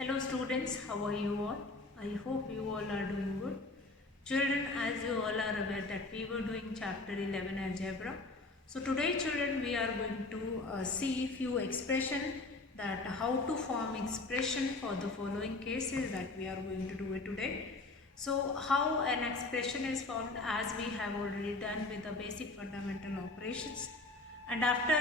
Hello students, how are you all? I hope you all are doing good. Children, as you all are aware that we were doing chapter 11 algebra. So today children we are going to see few expression that how to form expression for the following cases that we are going to do it today. So how an expression is formed as we have already done with the basic fundamental operations, and after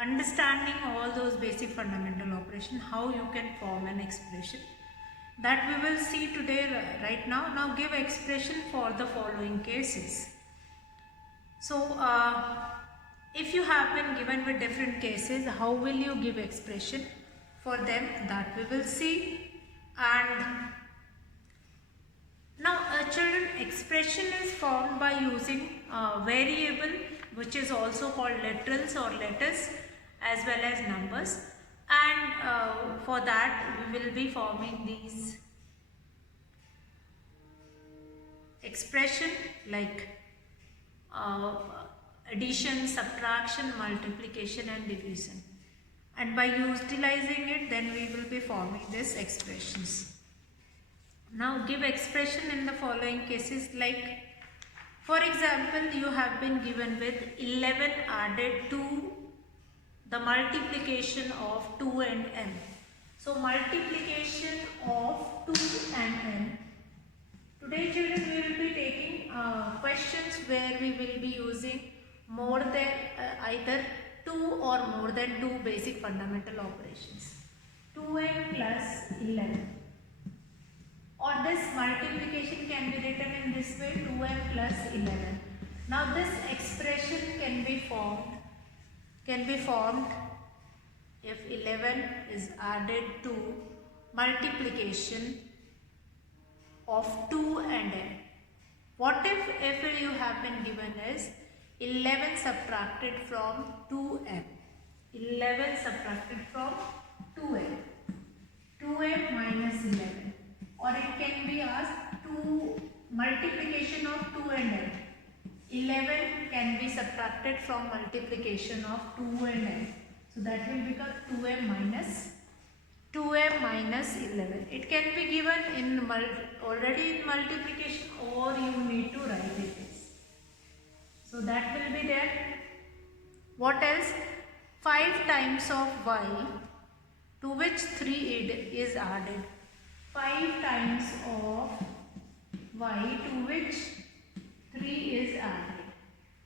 understanding all those basic fundamental operations, how you can form an expression, that we will see today right now. Now give expression for the following cases. So if you have been given with different cases, how will you give expression for them, that we will see. And now children, expression is formed by using variable, which is also called literals or letters, as well as numbers, and for that we will be forming these expression like uh, addition, subtraction, multiplication and division, and by utilizing it then we will be forming these expressions. Now give expression in the following cases, like for example you have been given with 11 added to the multiplication of 2 and n. So multiplication of 2 and n. Today children we will be taking questions where we will be using more than either 2 or more than 2 basic fundamental operations. 2n plus 11. Or this multiplication can be written in this way, 2n plus 11. Now this expression can be formed if 11 is added to multiplication of 2 and n. What if you have been given is 11 subtracted from 2n. 11 subtracted from 2n. 2n minus 11. Or it can be asked 2 multiplication of 2 and n. 11 can be subtracted from multiplication of 2 and n. So that will become 2m minus 11. It can be given in already in multiplication, or you need to write it as. So that will be there. What else? 5 times of y to which 3 is added. 5 times of y to which 3 is added.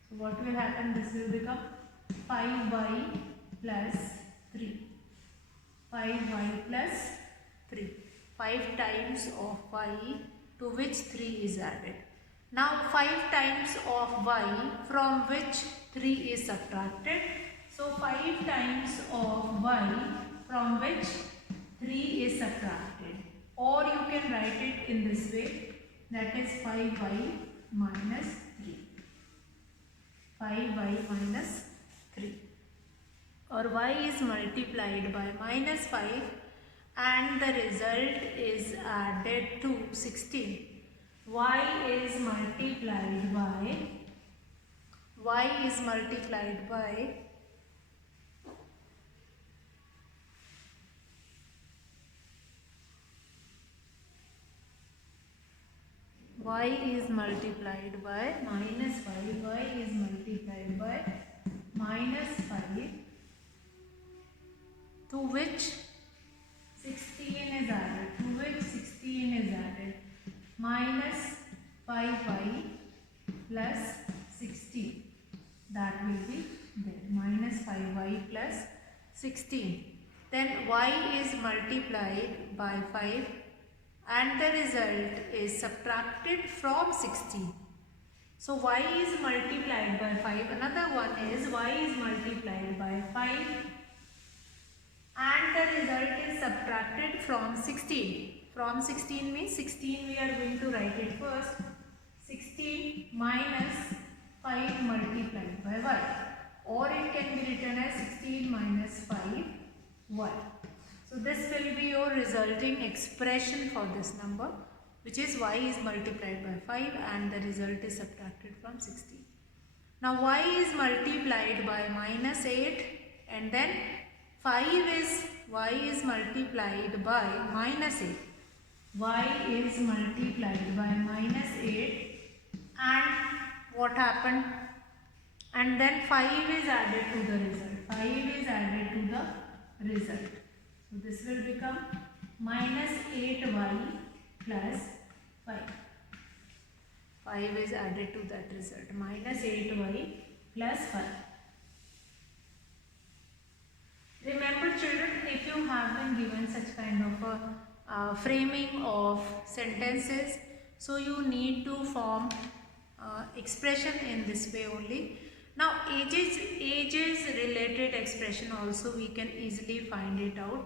So what will happen? This will become 5y plus 3. 5y plus 3. 5 times of y to which 3 is added. Now 5 times of y from which 3 is subtracted. So 5 times of y from which 3 is subtracted. Or you can write it in this way, that is 5y minus 3. 5y minus 3. Or y is multiplied by minus 5 and the result is added to 16. Y is multiplied by y is multiplied by minus 5. Y is multiplied by minus 5 to which 16 is added. Minus 5y plus 16. That will be there. Minus 5y plus 16. Then y is multiplied by 5 and the result is subtracted from 16. So y is multiplied by 5. Another one is y is multiplied by 5 and the result is subtracted from 16. From 16 means 16 we are going to write it first. 16 minus 5 multiplied by y. Or it can be written as 16 minus 5y. So this will be your resulting expression for this number, which is y is multiplied by 5 and the result is subtracted from 16. Now y is multiplied by minus 8 and then 5 is y is multiplied by minus 8. Y is multiplied by minus 8, and what happened? And then 5 is added to the result. 5 is added to the result. So this will become minus 8y plus 5. 5 is added to that result. Minus 8y plus 5. Remember children, if you have been given such kind of a framing of sentences, so you need to form expression in this way only. Now ages related expression also we can easily find it out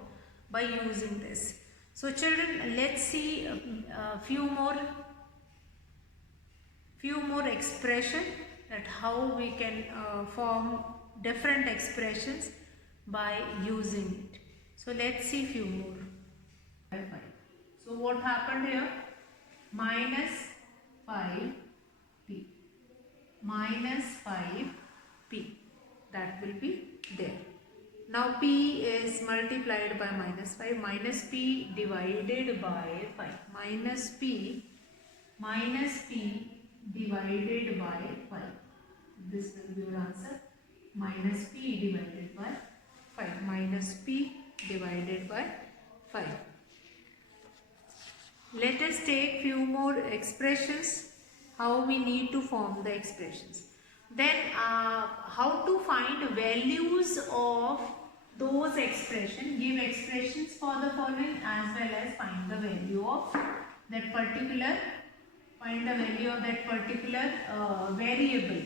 by using this. So children, let's see a few more expression, that how we can form different expressions by using it. So let's see few more. So what happened here? Minus 5p. Minus 5p. That will be there. Now p is multiplied by minus 5. Minus p divided by 5. Minus p divided by 5. This will be your answer. Minus p divided by 5. Minus p divided by 5. Let us take few more expressions, how we need to form the expressions. Then how to find values of those expressions, give expressions for the following as well as find the value of that particular, variable.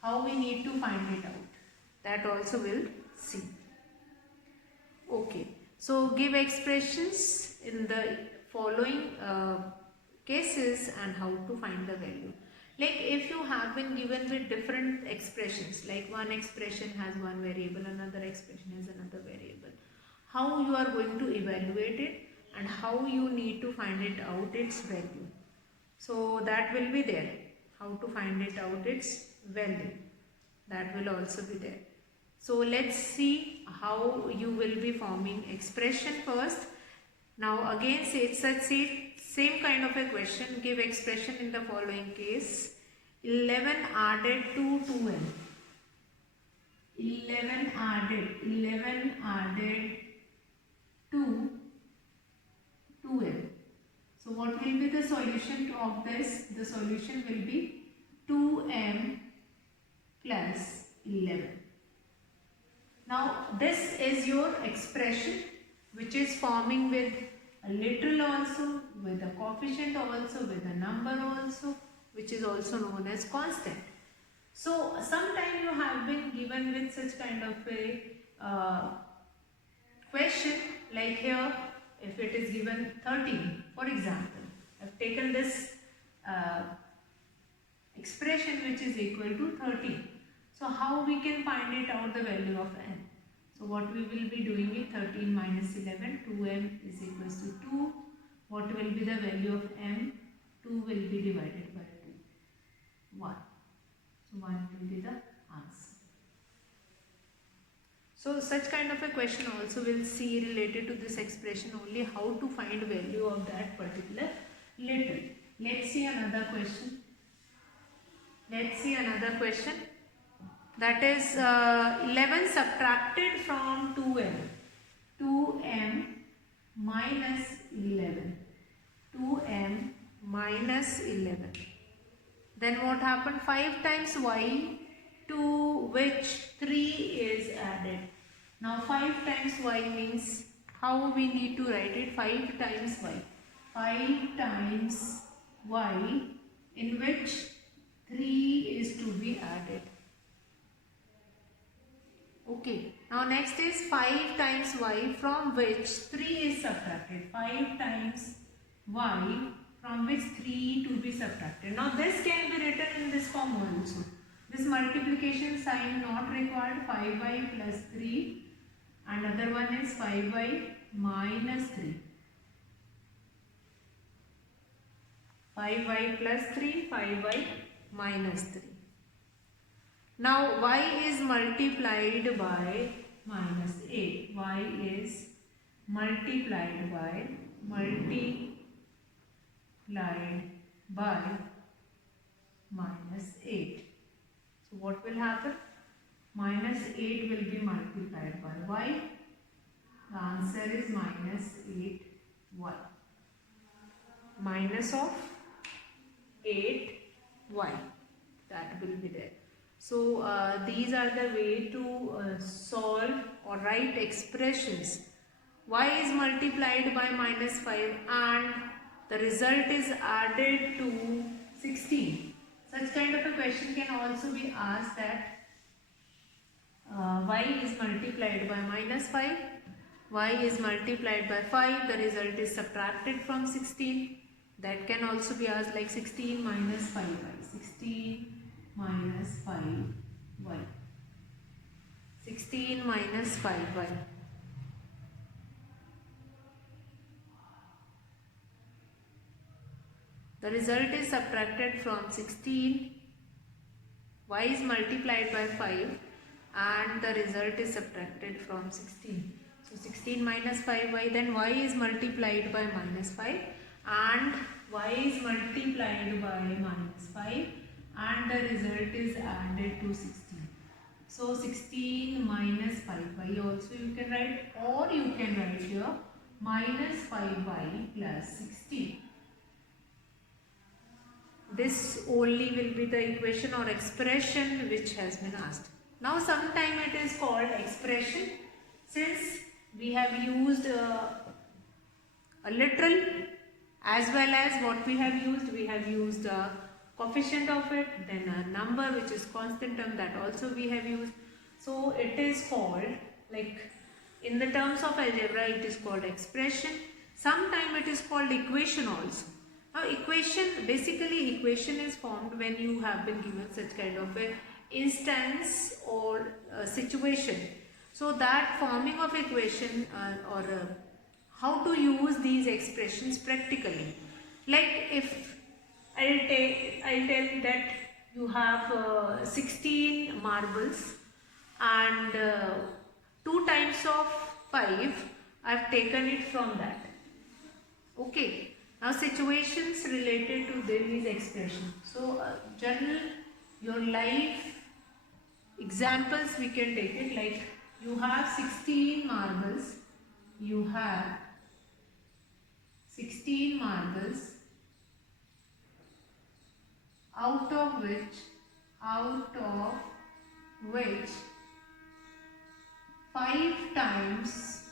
How we need to find it out, that also we'll see. Okay, so give expressions in the following cases and how to find the value. Like if you have been given with different expressions, like one expression has one variable, another expression has another variable, how you are going to evaluate it and how you need to find it out its value. So that will be there, how to find it out its value, that will also be there. So let's see how you will be forming expression first. Now again same kind of a question, give expression in the following case. 11 added to 12. 11 added to 12. So what will be the solution of this? The solution will be 2m plus 11. Now this is your expression which is forming with a literal also, with a coefficient also, with a number also, which is also known as constant. So sometime you have been given with such kind of a question, like here if it is given 13, for example, I have taken this expression which is equal to 13. So how we can find it out the value of n? So what we will be doing is 13 minus 11, 2m is equals to 2. What will be the value of m? 2 will be divided by 2, 1. So 1 will be the answer. So such kind of a question also we'll see related to this expression only, how to find value of that particular letter. Let's see another question. That is 11 subtracted from 2m. 2m minus 11. 2m minus 11. Then what happened? 5 times y, to which 3 is added. Now 5 times y means, how we need to write it? 5 times y. 5 times y, in which 3 is to be added. Okay, now next is 5 times y from which 3 is subtracted. 5 times y from which 3 to be subtracted. Now this can be written in this form also. This multiplication sign not required, 5y plus 3, and other one is 5y minus 3. 5y plus 3, 5y minus 3. Now y is multiplied by minus 8. Y is multiplied by minus 8. So what will happen? Minus 8 will be multiplied by y. The answer is minus 8y. Minus of 8y. That will be there. So these are the way to solve or write expressions. Y is multiplied by minus 5 and the result is added to 16. Such kind of a question can also be asked that y is multiplied by minus 5, y is multiplied by 5, the result is subtracted from 16. That can also be asked like 16 minus 5y, 16 minus 5y, 16 minus 5y. The result is subtracted from 16, y is multiplied by 5 and the result is subtracted from 16. So 16 minus 5y, then y is multiplied by minus 5 and y is multiplied by minus 5 and the result is added to 16. So 16 minus 5y also you can write, or you can write here minus 5y plus 16. This only will be the equation or expression which has been asked. Now sometime it is called expression, since we have used a literal as well as what we have used a coefficient of it, then a number which is constant term, that also we have used. So it is called, like in the terms of algebra it is called expression. Sometime it is called equation also. Now basically equation is formed when you have been given such kind of a instance or a situation. So that forming of equation how to use these expressions practically. Like if I'll tell that you have 16 marbles and 2 times of 5 I've taken it from that. Okay. Now situations related to these expressions. So general your life examples we can take it, like you have 16 marbles. You have 16 marbles, out of which 5 times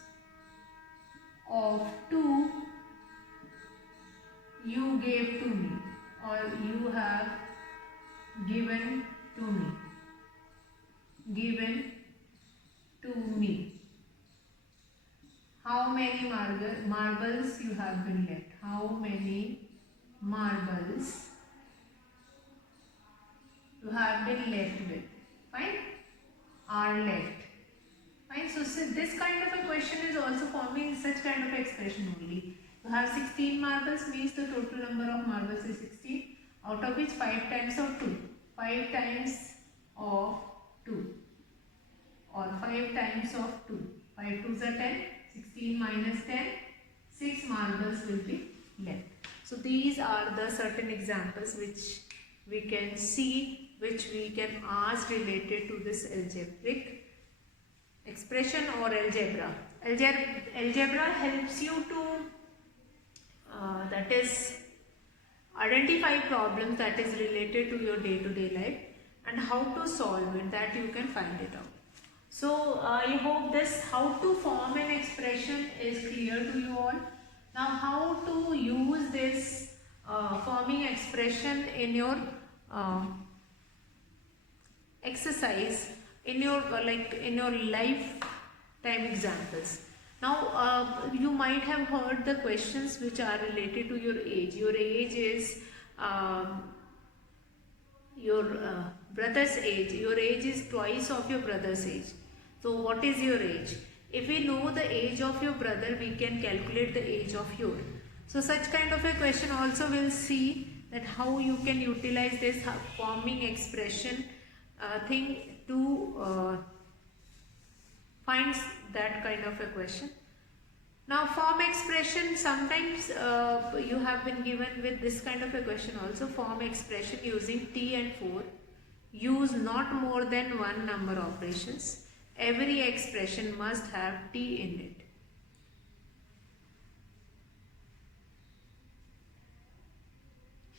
of 2 you gave to me, or you have given to me. How many marbles you have been left? How many marbles you have been left with? Fine? Are left. Fine. So this kind of a question is also forming such kind of expression only. You have 16 marbles means the total number of marbles is 16, out of which 5 times of 2. 5 times of 2 or 5 times of 2. 5 2s are 10, 16 minus 10, 6 marbles will be left. So these are the certain examples which we can see, which we can ask related to this algebraic expression or algebra. Algebra helps you to that is identify problems that is related to your day-to-day life and how to solve it, that you can find it out. So I hope this how to form an expression is clear to you all. Now how to use this forming expression in your exercise, in your in your lifetime examples. Now you might have heard the questions which are related to your age. Your age is your brother's age. Your age is twice of your brother's age. So what is your age? If we know the age of your brother, we can calculate the age of your. So such kind of a question also will see that how you can utilize this forming expression thing to find that kind of a question. Now form expression, sometimes you have been given with this kind of a question also. Form expression using t and 4. Use not more than one number operations. Every expression must have t in it.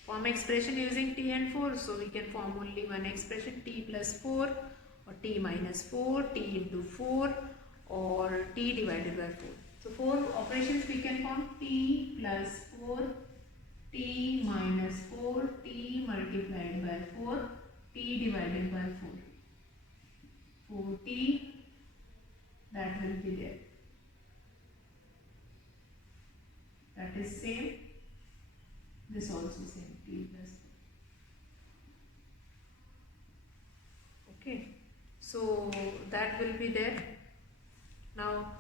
Form expression using t and 4. So we can form only one expression, t plus 4 or t minus 4, t into 4 or t divided by 4. So 4 operations we can form: t plus 4, t minus 4, t multiplied by 4, t divided by 4. 4t, that will be there. That is same. This also same, t plus 4. Okay. So that will be there. Now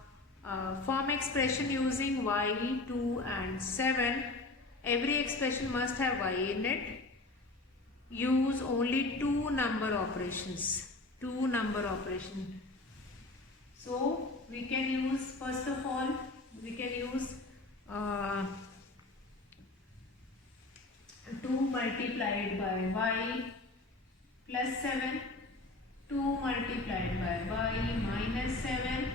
form expression using y, 2 and 7. Every expression must have y in it. Use only two number operations. Two number operation. So we can use, first of all, we can use 2 multiplied by y plus 7, 2 multiplied by y minus 7,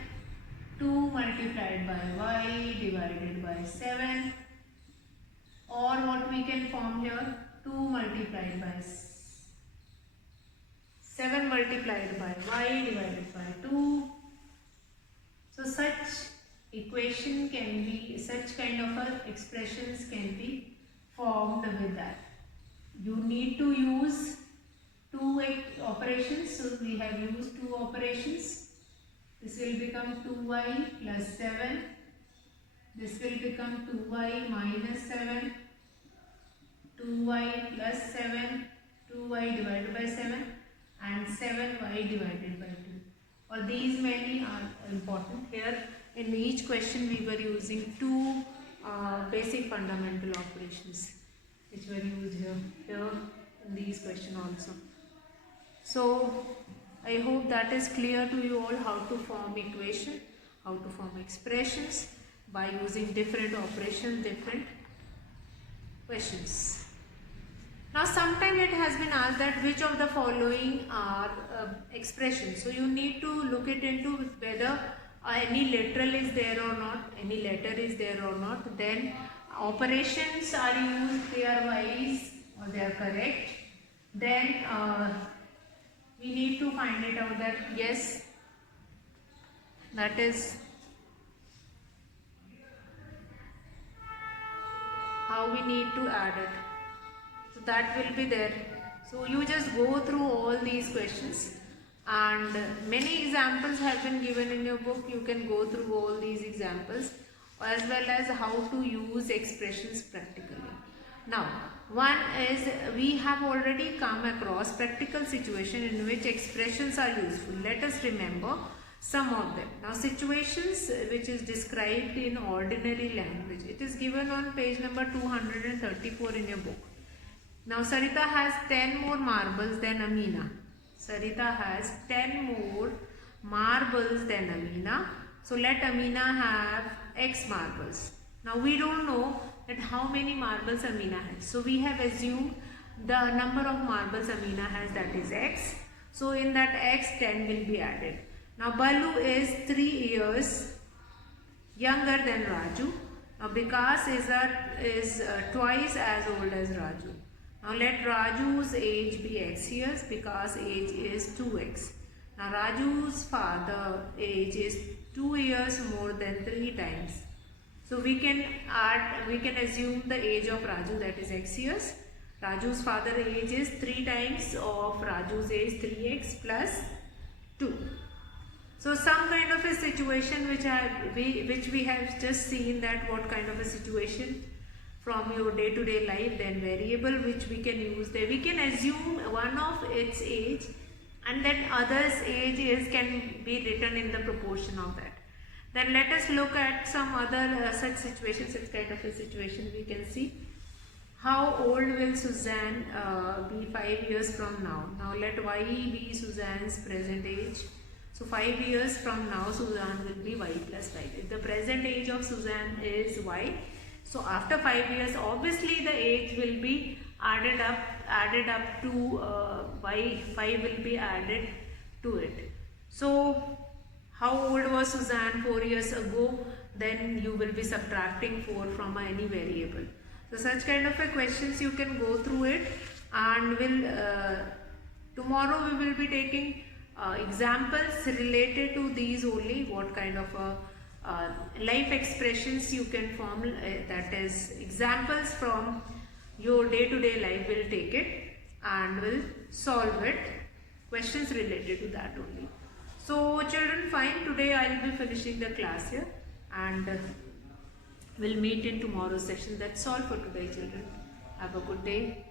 2 multiplied by y divided by 7, or what we can form here, 2 multiplied by 7 multiplied by y divided by 2. So such equation can be, such kind of expressions can be formed with that. You need to use two operations. So we have used two operations. This will become 2y plus 7. This will become 2y minus 7. 2y plus 7. 2y divided by 7. And 7y divided by 2. Or these many are important. Here in each question we were using two basic fundamental operations which were used here in these questions also. So I hope that is clear to you all, how to form equation, how to form expressions by using different operations, different questions. Now sometimes it has been asked that which of the following are expressions. So you need to look it into whether any literal is there or not, any letter is there or not. Then operations are used, they are wise or they are correct. Then we need to find it out that yes, that is how we need to add it. So that will be there. So you just go through all these questions, and many examples have been given in your book. You can go through all these examples as well as how to use expressions practically. Now one is, we have already come across practical situation in which expressions are useful. Let us remember some of them. Now situations which is described in ordinary language. It is given on page number 234 in your book. Now Sarita has 10 more marbles than Amina. Sarita has 10 more marbles than Amina. So let Amina have X marbles. Now we don't know that how many marbles Amina has. So we have assumed the number of marbles Amina has, that is X. So in that X, 10 will be added. Now Balu is 3 years younger than Raju. Now Vikas is twice as old as Raju. Now let Raju's age be X years, Vikas' age is 2X. Now Raju's father age is 2 years more than 3 times. So we can assume the age of Raju, that is X years. Raju's father age is 3 times of Raju's age, 3x plus 2. So some kind of a situation which we have just seen, that what kind of a situation from your day-to-day life, then variable which we can use there. We can assume one of its age and then other's age can be written in the proportion of that. Then let us look at some other such situations, such kind of a situation. We can see how old will Suzanne be 5 years from now. Now let Y be Suzanne's present age, So 5 years from now, Suzanne will be y plus 5. If the present age of Suzanne is y, so after 5 years, obviously the age will be added up to y. 5 will be added to it. So how old was Suzanne 4 years ago? Then you will be subtracting 4 from any variable. So such kind of a questions you can go through it, and tomorrow we will be taking examples related to these only. What kind of life expressions you can form, that is examples from your day-to-day life. Will take it and will solve it, questions related to that only. So children, fine, today I will be finishing the class here, and we'll meet in tomorrow's session. That's all for today, children. Have a good day.